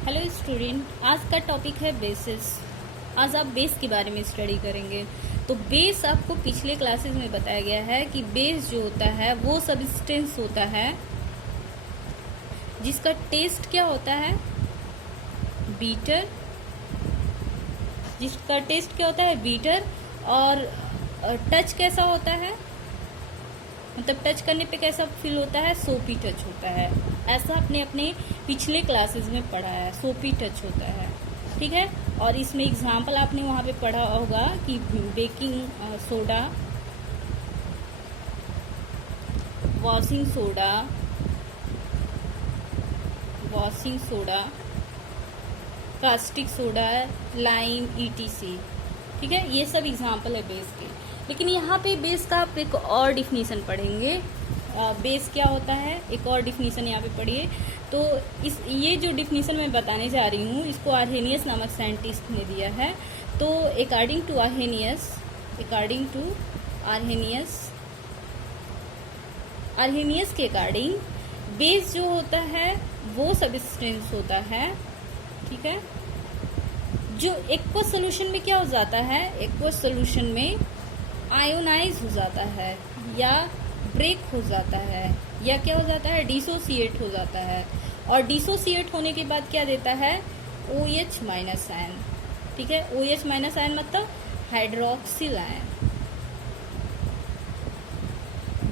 Hello student, आज का topic है बेसिस। आज आप बेस के बारे में स्टडी करेंगे। तो बेस आपको पिछले क्लासेस में बताया गया है कि बेस जो होता है वो सब्सटेंस होता है जिसका टेस्ट क्या होता है, बीटर। जिसका टेस्ट क्या होता है, बीटर। और टच कैसा होता है, मतलब टच करने पे कैसा फील होता है, सोपी टच होता है। ऐसा आपने अपने पिछले क्लासेस में पढ़ा है, सोपी टच होता है, ठीक है। और इसमें एग्जाम्पल आपने वहाँ पे पढ़ा होगा कि baking soda, washing soda, caustic soda, lime, ETC, ठीक है। ये सब एग्जाम्पल है बेस के। लेकिन यहाँ पे बेस का आप एक और डिफिनीसन पढ़ेंगे। बेस क्या होता है, एक और डिफिनीसन यहाँ पे पढ़िए। तो ये जो डिफिनीसन मैं बताने जा रही हूँ, इसको आर्हेनियस नामक साइंटिस्ट ने दिया है। तो अकॉर्डिंग टू आर्हेनियस के अकॉर्डिंग बेस जो होता है वो सब्सटेंस होता है, ठीक है, जो एक्वस सोल्यूशन में क्या हो जाता है, एक्वस सोल्यूशन में आयोनाइज हो जाता है या ब्रेक हो जाता है या क्या हो जाता है, डिसोसिएट हो जाता है। और डिसोसिएट होने के बाद क्या देता है, OH माइनस आयन, ठीक है। OH माइनस आयन मतलब हाइड्रोक्सिल आयन।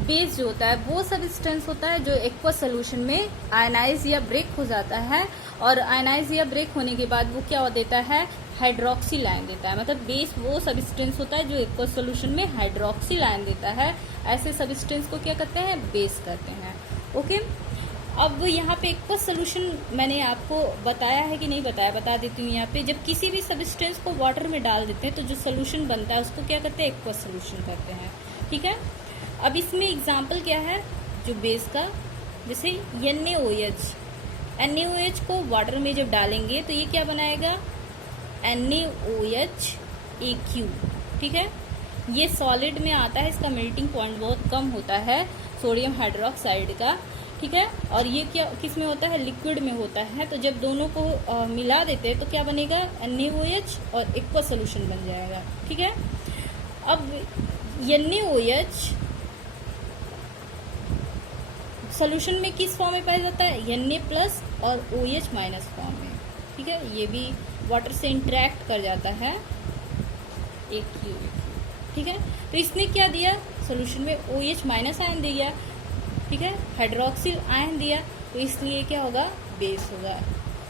बेस जो होता है वो सब्सटेंस होता है जो एक्वस सोल्यूशन में आयनाइज या ब्रेक हो जाता है। और आयनाइज या ब्रेक होने के बाद वो क्या देता है, हाइड्रोक्सिल आयन देता है। मतलब बेस वो सब्सटेंस होता है जो एक्वस सोल्यूशन में हाइड्रोक्सिल आयन देता है। ऐसे सब्सटेंस को क्या कहते हैं, बेस कहते हैं, ओके। अब यहाँ पे एक्वस सोल्यूशन मैंने आपको बताया है कि नहीं बताया, बता देती हूँ। यहाँ पे जब किसी भी सब्सटेंस को वाटर में डाल देते हैं तो जो सोल्यूशन बनता है उसको क्या कहते हैं, एक्वस सोल्यूशन कहते हैं, ठीक है। अब इसमें एग्जाम्पल क्या है जो बेस का, जैसे NaOH को वाटर में जब डालेंगे तो ये क्या बनाएगा, NaOH, ठीक है। ये सॉलिड में आता है, इसका मेल्टिंग पॉइंट बहुत कम होता है सोडियम हाइड्रोक्साइड का, ठीक है। और ये क्या किस में होता है, लिक्विड में होता है। तो जब दोनों को मिला देते हैं तो क्या बनेगा, NaOH और एक्वस सोल्यूशन बन जाएगा, ठीक है। अब NaOH सोल्यूशन में किस फॉर्म में पाया जाता है, Na+ और OH- फॉर्म में, ठीक है। ये भी वाटर से इंटरेक्ट कर जाता है, AQ, ठीक है। तो इसने क्या दिया, सोल्यूशन में OH- आयन दिया, ठीक है, हाइड्रोक्सिल आयन दिया, तो इसलिए क्या होगा, बेस होगा।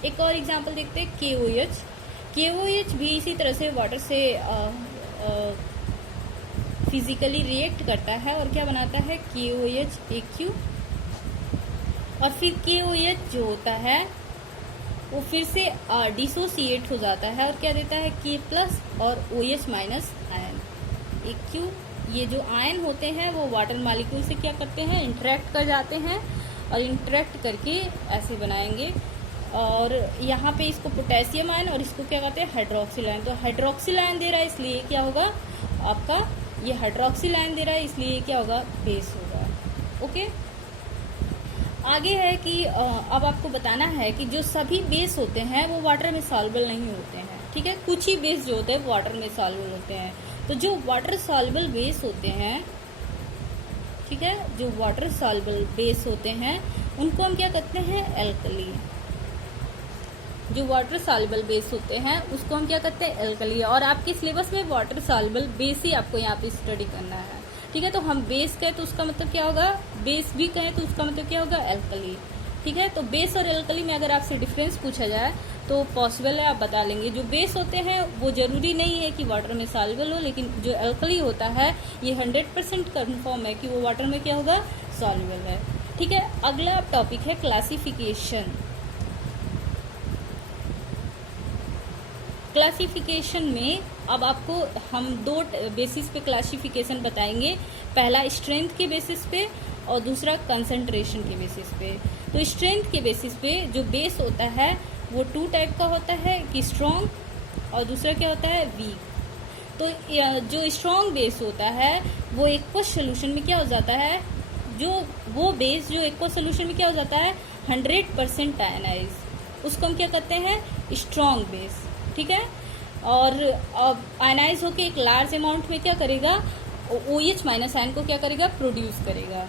एक और एग्जांपल देखते हैं, KOH भी इसी तरह से वाटर से फिजिकली रिएक्ट करता है और क्या बनाता है, KOH, AQ। और फिर KOH जो होता है वो फिर से डिसोसिएट हो जाता है और क्या देता है, K+ और OH- आयन, AQ। ये जो आयन होते हैं वो वाटर मॉलिक्यूल से क्या करते हैं, इंटरेक्ट कर जाते हैं और इंटरेक्ट करके ऐसे बनाएंगे। और यहाँ पे इसको पोटेशियम आयन और इसको क्या कहते हैं, हाइड्रोक्सिल आयन। तो हाइड्रोक्सिल आयन दे रहा है इसलिए क्या होगा आपका, ये हाइड्रोक्सिल आयन दे रहा है इसलिए क्या होगा, बेस होगा, ओके। आगे है कि अब आपको बताना है कि जो सभी बेस होते हैं वो वाटर में सॉल्युबल नहीं होते हैं, ठीक है। कुछ ही बेस जो होते हैं वो वाटर में सॉल्युबल होते हैं। तो जो वाटर सॉल्युबल बेस होते हैं, ठीक है, जो वाटर सॉल्युबल बेस होते हैं उनको हम क्या कहते हैं, एल्कली। जो वाटर सॉल्युबल बेस होते हैं उसको हम क्या कहते हैं, एल्कली। और आपके सिलेबस में वाटर सॉल्युबल बेस ही आपको यहाँ पे स्टडी करना है, ठीक है। तो हम बेस कहें तो उसका मतलब क्या होगा, बेस भी कहें तो उसका मतलब क्या होगा, एल्कली, ठीक है। तो बेस और एल्कली में अगर आपसे डिफरेंस पूछा जाए तो पॉसिबल है आप बता लेंगे। जो बेस होते हैं वो जरूरी नहीं है कि वाटर में सॉल्युबल हो, लेकिन जो एल्कली होता है ये 100% कन्फर्म है कि वो वाटर में क्या होगा, सॉल्युबल है, ठीक है। अगला टॉपिक है क्लासिफिकेशन। क्लासिफिकेशन में अब आपको हम दो बेसिस पे क्लासिफिकेशन बताएंगे। पहला स्ट्रेंथ के बेसिस पे और दूसरा कंसंट्रेशन के बेसिस पे। तो स्ट्रेंथ के बेसिस पे जो बेस होता है वो 2 टाइप का होता है कि स्ट्रॉन्ग और दूसरा क्या होता है, वीक। तो जो स्ट्रॉन्ग बेस होता है वो एक्वस सोल्यूशन में क्या हो जाता है, जो वो बेस जो एक्वस सोल्यूशन में क्या हो जाता है, 100% आयनाइज, उसको हम क्या कहते हैं, स्ट्रॉन्ग बेस। ठीक है, और आयनाइज होके एक लार्ज अमाउंट में क्या करेगा, OH माइनस आयन को क्या करेगा, प्रोड्यूस करेगा।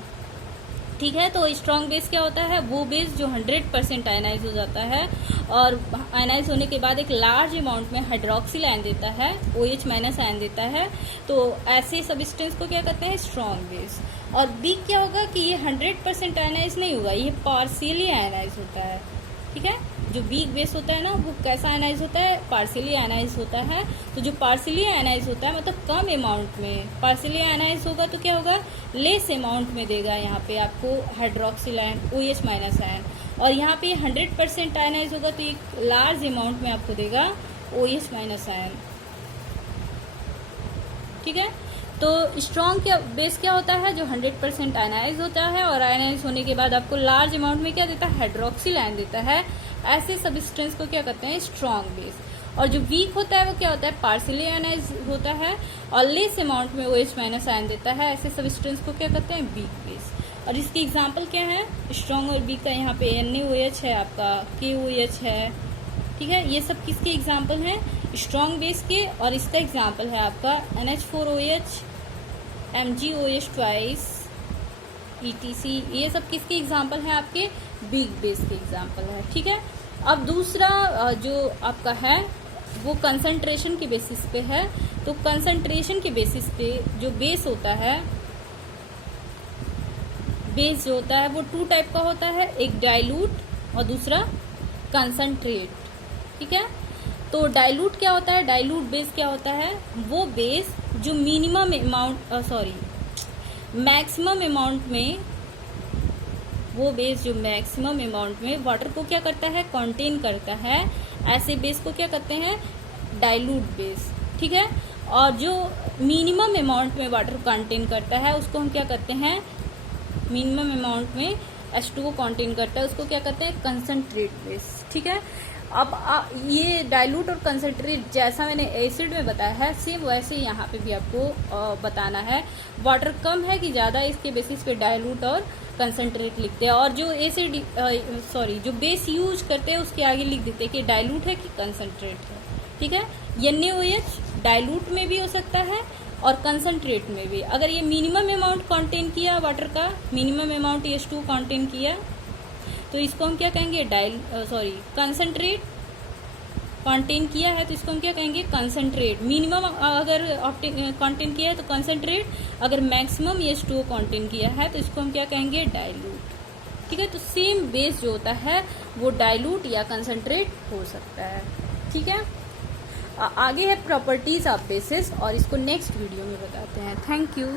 ठीक है, तो स्ट्रॉन्ग बेस क्या होता है, वो बेस जो 100% आयनाइज हो जाता है और आयनाइज होने के बाद एक लार्ज अमाउंट में हाइड्रोक्सिल आयन देता है, OH माइनस आयन देता है, तो ऐसे सब्सटेंस को क्या कहते हैं, स्ट्रॉन्ग बेस। और वीक क्या होगा कि ये 100% आयनाइज नहीं होगा, ये पार्शियली आयनाइज होता है। ठीक है, जो वीक बेस होता है ना, वो कैसा आयनाइज होता है, पार्शियली आयनाइज होता है। तो जो पार्शियली आयनाइज होता है मतलब कम अमाउंट में पार्शियली आयनाइज होगा तो क्या होगा, लेस अमाउंट में देगा यहाँ पे आपको hydroxyl ion, OH minus ion. और यहाँ पे 100% आयनाइज होगा तो एक लार्ज अमाउंट में आपको देगा OH माइनस आयन। ठीक है, तो स्ट्रॉन्ग क्या बेस क्या होता है, जो 100% आयनाइज होता है और आयनाइज होने के बाद आपको लार्ज अमाउंट में क्या देता है, हाइड्रोक्सिल आयन देता है। ऐसे सब्सटेंस को क्या कहते हैं, स्ट्रॉन्ग बेस। और जो वीक होता है वो क्या होता है, पार्शियली आयनाइज होता है और लेस अमाउंट में OH माइनस आयन देता है। ऐसे सब्सटेंस को क्या कहते हैं, वीक बेस। और इसकी एग्जांपल क्या है, स्ट्रॉन्ग और वीक का, यहाँ पे NaOH है आपका, KOH है। ठीक है, ये सब किसके एग्जाम्पल हैं, स्ट्रॉन्ग बेस के। और इसका एग्जाम्पल है आपका NH4OH, MgOH ट्वाइस, ETC। ये सब किसके एग्जाम्पल हैं, आपके वीक बेस के एग्जाम्पल है। ठीक है, अब दूसरा जो आपका है वो कंसंट्रेशन के बेसिस पे है। तो कंसंट्रेशन के बेसिस पे जो बेस होता है, बेस जो होता है वो 2 टाइप का होता है, एक डाइल्यूट और दूसरा कंसंट्रेट। ठीक है, तो डाइल्यूट क्या होता है, डाइल्यूट बेस क्या होता है, वो बेस जो मिनिमम अमाउंट मैक्सिमम अमाउंट में, वो बेस जो मैक्सिमम अमाउंट में वाटर को क्या करता है, कंटेन करता है। ऐसे बेस को क्या कहते हैं, डाइल्यूट बेस। ठीक है, और जो मिनिमम अमाउंट में वाटर कंटेन करता है उसको हम क्या कहते हैं, मिनिमम अमाउंट में H2O कंटेन करता है, उसको क्या कहते हैं, कंसंट्रेट बेस। ठीक है, अब ये डाइल्यूट और कंसंट्रेट जैसा मैंने एसिड में बताया है, सेम वैसे यहाँ पे भी आपको बताना है। वाटर कम है कि ज़्यादा, इसके बेसिस पे डाइल्यूट और कंसंट्रेट लिखते हैं। और जो एसिड जो बेस यूज करते हैं उसके आगे लिख देते हैं कि डाइल्यूट है कि कंसंट्रेट है। ठीक है, NaOH डाइल्यूट में भी हो सकता है और कंसंट्रेट में भी। अगर ये मिनिमम अमाउंट कंटेन किया वाटर का, मिनिमम अमाउंट H2O कंटेन किया, तो इसको हम क्या कहेंगे, कंसंट्रेट कंटेन किया है तो इसको हम क्या कहेंगे, कंसंट्रेट। मिनिमम अगर कंटेन किया है तो कंसंट्रेट, अगर मैक्सिमम H2O कंटेन किया है तो इसको हम क्या कहेंगे, डाइल्यूट। ठीक है, तो सेम बेस जो होता है वो डाइल्यूट या कंसंट्रेट हो सकता है। ठीक है, आगे है प्रॉपर्टीज ऑफ बेसिस और इसको नेक्स्ट वीडियो में बताते हैं। Thank you.